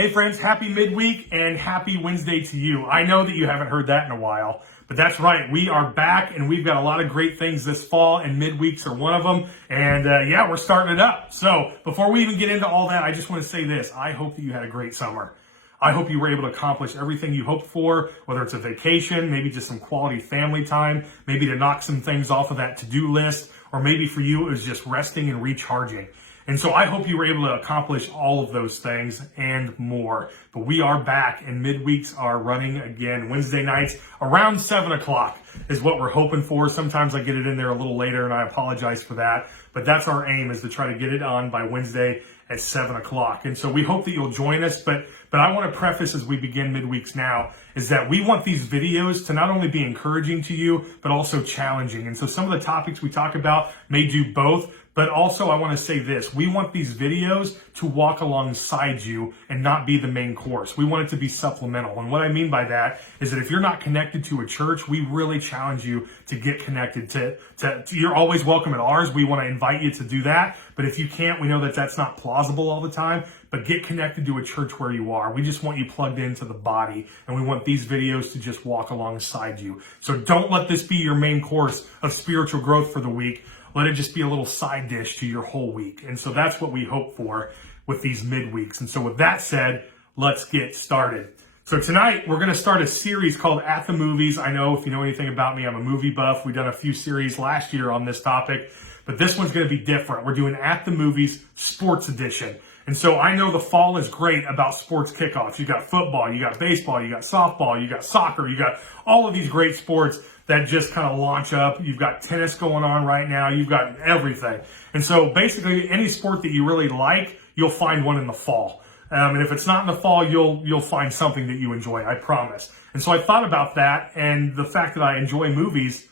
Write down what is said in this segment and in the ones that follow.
Hey friends, happy midweek and happy Wednesday to you. I know that you haven't heard that in a while, but that's right. We are back and we've got a lot of great things this fall and midweeks are one of them. And yeah, we're starting it up. So before we even get into all that, I just want to say this. I hope that you had a great summer. I hope you were able to accomplish everything you hoped for, whether it's a vacation, maybe just some quality family time, maybe to knock some things off of that to-do list, or maybe for you it was just resting and recharging. And so I hope you were able to accomplish all of those things and more. But we are back and midweeks are running again. Wednesday nights around 7 o'clock is what we're hoping for. Sometimes I get it in there a little later and I apologize for that. But that's our aim, is to try to get it on by Wednesday at 7 o'clock. And so we hope that you'll join us. But I want to preface as we begin midweeks now is that we want these videos to not only be encouraging to you, but also challenging. And so some of the topics we talk about may do both. But also I want to say this, we want these videos to walk alongside you and not be the main course. We want it to be supplemental. And what I mean by that is that if you're not connected to a church, we really challenge you to get connected to you're always welcome at ours. We want to invite you to do that. But if you can't, we know that that's not plausible all the time, but get connected to a church where you are. We just want you plugged into the body, and we want these videos to just walk alongside you. So don't let this be your main course of spiritual growth for the week. Let it just be a little side dish to your whole week. And so that's what we hope for with these midweeks. And so with that said, let's get started. So tonight we're going to start a series called At the Movies. I know if you know anything about me, I'm a movie buff. We've done a few series last year on this topic, but this one's going to be different. We're doing At the Movies Sports Edition. And so I know the fall is great about sports kickoffs. You got football, you got baseball, you got softball, you got soccer, you got all of these great sports that just kind of launch up. You've got tennis going on right now. You've got everything. And so basically any sport that you really like, you'll find one in the fall. And if it's not in the fall, you'll find something that you enjoy, I promise. And so I thought about that and the fact that I enjoy movies.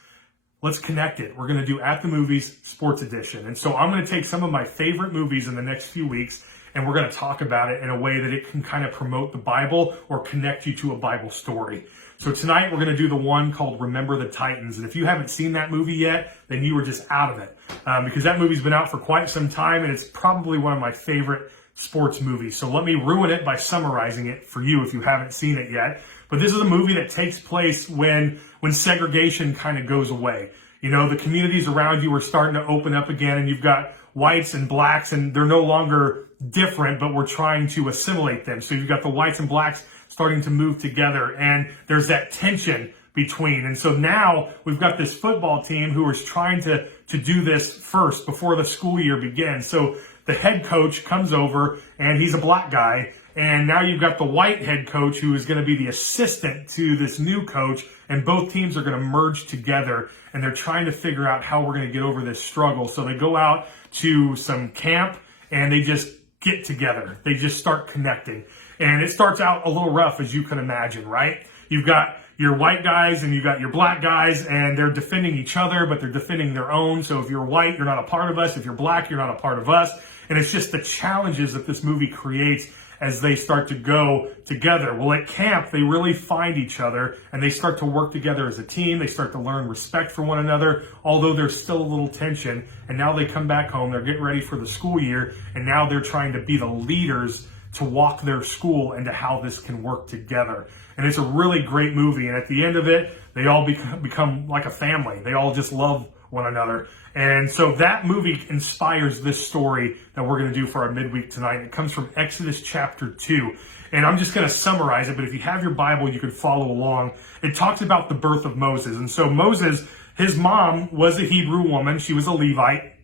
Let's connect it. We're going to do At the Movies Sports Edition. And so I'm going to take some of my favorite movies in the next few weeks and we're going to talk about it in a way that it can kind of promote the Bible or connect you to a Bible story. So tonight we're going to do the one called Remember the Titans. And if you haven't seen that movie yet, then you were just out of it. Because that movie's been out for quite some time and it's probably one of my favorite sports movies. So let me ruin it by summarizing it for you if you haven't seen it yet. But this is a movie that takes place when segregation kind of goes away. You know, the communities around you are starting to open up again and you've got whites and blacks and they're no longer different, but we're trying to assimilate them. So you've got the whites and blacks starting to move together and there's that tension between. And so now we've got this football team who is trying to do this first before the school year begins. So the head coach comes over and he's a black guy. And now you've got the white head coach who is going to be the assistant to this new coach. And both teams are going to merge together and they're trying to figure out how we're going to get over this struggle. So they go out to some camp and they just get together. They just start connecting. And it starts out a little rough, as you can imagine, right? You've got your white guys and you've got your black guys and they're defending each other, but they're defending their own. So if you're white, you're not a part of us. If you're black, you're not a part of us. And it's just the challenges that this movie creates as they start to go together. Well, at camp, they really find each other and they start to work together as a team. They start to learn respect for one another, although there's still a little tension. And now they come back home, they're getting ready for the school year, and now they're trying to be the leaders to walk their school into how this can work together. And it's a really great movie. And at the end of it, they all become like a family. They all just love one another. And so that movie inspires this story that we're going to do for our midweek tonight. It comes from Exodus chapter 2. And I'm just going to summarize it, but if you have your Bible, you can follow along. It talks about the birth of Moses. And so Moses, his mom was a Hebrew woman. She was a Levite.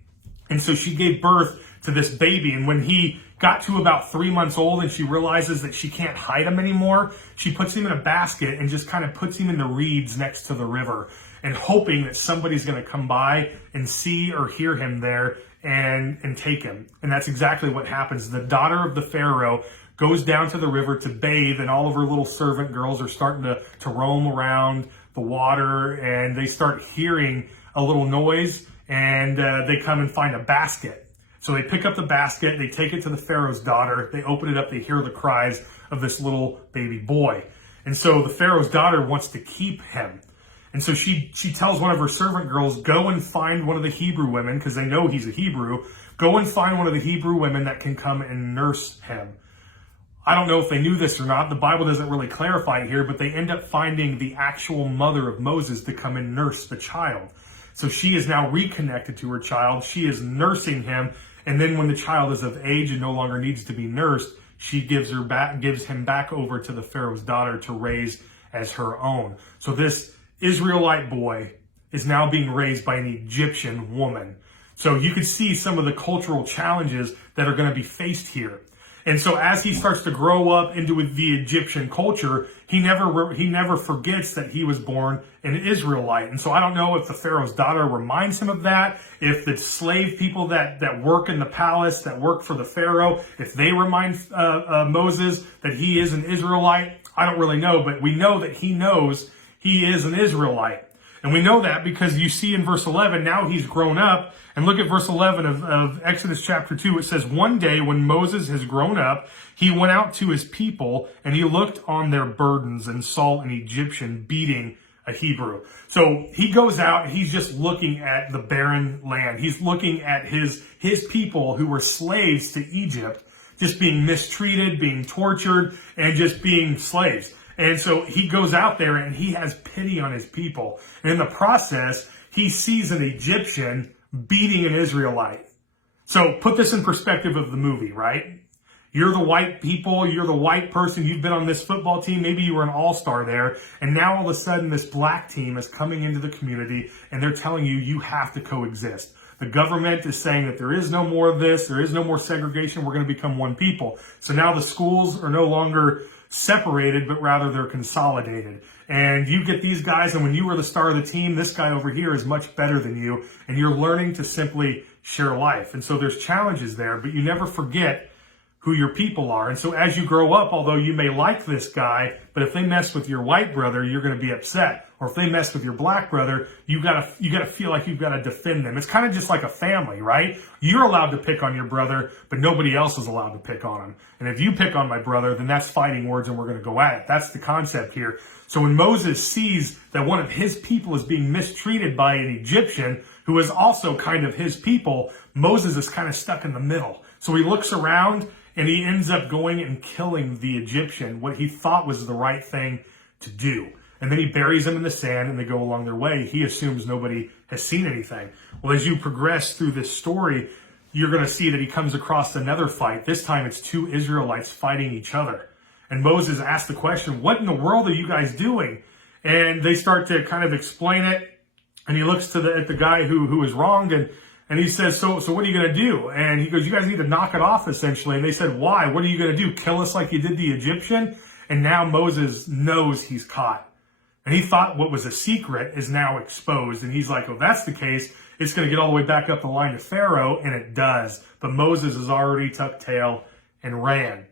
And so she gave birth to this baby. And when he got to about 3 months old and she realizes that she can't hide him anymore, she puts him in a basket and just kind of puts him in the reeds next to the river and hoping that somebody's going to come by and see or hear him there and take him. And that's exactly what happens. The daughter of the Pharaoh goes down to the river to bathe and all of her little servant girls are starting to roam around the water and they start hearing a little noise and they come and find a basket. So they pick up the basket, they take it to the Pharaoh's daughter, they open it up, they hear the cries of this little baby boy. And so the Pharaoh's daughter wants to keep him. And so she tells one of her servant girls, go and find one of the Hebrew women, because they know he's a Hebrew, go and find one of the Hebrew women that can come and nurse him. I don't know if they knew this or not. The Bible doesn't really clarify it here, but they end up finding the actual mother of Moses to come and nurse the child. So she is now reconnected to her child. She is nursing him. And then when the child is of age and no longer needs to be nursed, she gives him back over to the Pharaoh's daughter to raise as her own. So this Israelite boy is now being raised by an Egyptian woman. So you can see some of the cultural challenges that are going to be faced here. And so as he starts to grow up into the Egyptian culture, he never forgets that he was born an Israelite. And so I don't know if the Pharaoh's daughter reminds him of that, if the slave people that work in the palace, that work for the Pharaoh, if they remind Moses that he is an Israelite. I don't really know, but we know that he knows he is an Israelite. And we know that because you see in verse 11, now he's grown up. And look at verse 11 of Exodus chapter 2. It says, one day when Moses has grown up, he went out to his people and he looked on their burdens and saw an Egyptian beating a Hebrew. So he goes out and he's just looking at the barren land. He's looking at his people who were slaves to Egypt, just being mistreated, being tortured, and just being slaves. And so he goes out there and he has pity on his people. And in the process, he sees an Egyptian beating an Israelite. So put this in perspective of the movie, right? You're the white people, you're the white person, you've been on this football team, maybe you were an all-star there, and now all of a sudden this black team is coming into the community and they're telling you, you have to coexist. The government is saying that there is no more of this, there is no more segregation, we're going to become one people. So now the schools are no longer separated, but rather they're consolidated. And you get these guys, and when you were the star of the team, this guy over here is much better than you, and you're learning to simply share life. And so there's challenges there, but you never forget who your people are. And so as you grow up, although you may like this guy, but if they mess with your white brother, you're going to be upset. Or if they mess with your black brother, you gotta feel like you've got to defend them. It's kind of just like a family, right? You're allowed to pick on your brother, but nobody else is allowed to pick on him. And if you pick on my brother, then that's fighting words and we're going to go at it. That's the concept here. So when Moses sees that one of his people is being mistreated by an Egyptian who is also kind of his people, Moses is kind of stuck in the middle. So he looks around and he ends up going and killing the Egyptian, what he thought was the right thing to do. And then he buries him in the sand and they go along their way. He assumes nobody has seen anything. Well, as you progress through this story, you're going to see that he comes across another fight. This time it's two Israelites fighting each other. And Moses asks the question, what in the world are you guys doing? And they start to kind of explain it. And he looks at the guy who is wronged and he says, so what are you going to do? And he goes, you guys need to knock it off, essentially. And they said, why? What are you going to do? Kill us like you did the Egyptian? And now Moses knows he's caught. And he thought what was a secret is now exposed. And he's like, oh, that's the case. It's going to get all the way back up the line to Pharaoh. And it does. But Moses has already tucked tail and ran,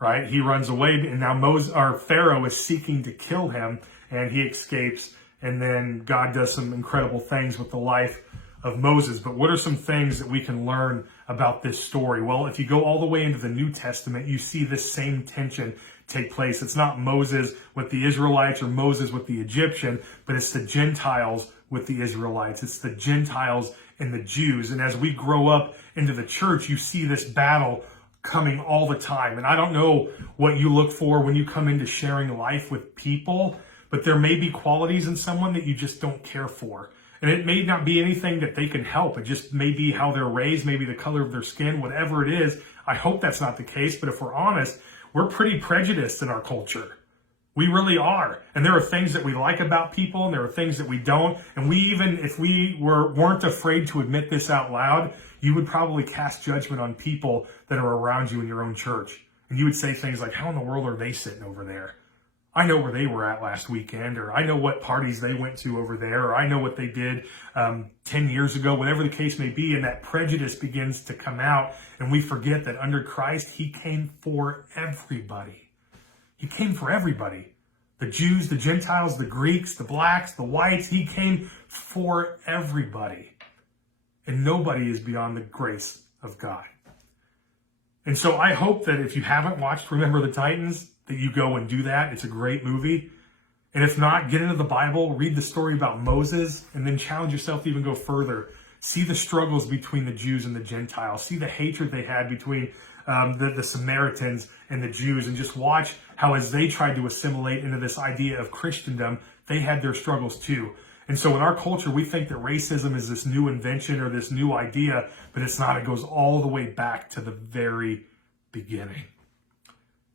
right? He runs away. And now Pharaoh is seeking to kill him. And he escapes. And then God does some incredible things with the life of Moses. But what are some things that we can learn about this story? Well, if you go all the way into the New Testament, you see this same tension take place. It's not Moses with the Israelites or Moses with the Egyptian, but it's the Gentiles with the Israelites. It's the Gentiles and the Jews. And as we grow up into the church, you see this battle coming all the time. And I don't know what you look for when you come into sharing life with people, but there may be qualities in someone that you just don't care for. And it may not be anything that they can help. It just may be how they're raised, maybe the color of their skin, whatever it is. I hope that's not the case. But if we're honest, we're pretty prejudiced in our culture. We really are. And there are things that we like about people and there are things that we don't. And we even, if we weren't afraid to admit this out loud, you would probably cast judgment on people that are around you in your own church. And you would say things like, how in the world are they sitting over there? I know where they were at last weekend, or I know what parties they went to over there, or I know what they did 10 years ago, whatever the case may be. And that prejudice begins to come out. And we forget that under Christ, he came for everybody. He came for everybody. The Jews, the Gentiles, the Greeks, the blacks, the whites. He came for everybody. And nobody is beyond the grace of God. And so I hope that if you haven't watched Remember the Titans, that you go and do that. It's a great movie. And if not, get into the Bible, read the story about Moses, and then challenge yourself to even go further. See the struggles between the Jews and the Gentiles. See the hatred they had between the Samaritans and the Jews, and just watch how as they tried to assimilate into this idea of Christendom, they had their struggles too. And so in our culture, we think that racism is this new invention or this new idea, but it's not. It goes all the way back to the very beginning.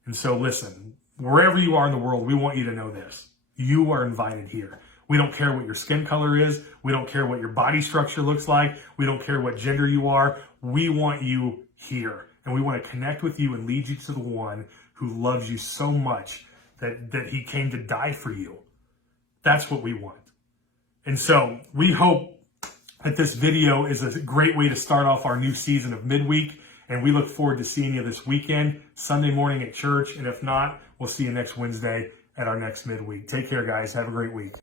And so listen, wherever you are in the world, we want you to know this. You are invited here. We don't care what your skin color is. We don't care what your body structure looks like. We don't care what gender you are. We want you here. And we want to connect with you and lead you to the one who loves you so much that he came to die for you. That's what we want. And so we hope that this video is a great way to start off our new season of Midweek. And we look forward to seeing you this weekend, Sunday morning at church. And if not, we'll see you next Wednesday at our next Midweek. Take care, guys. Have a great week.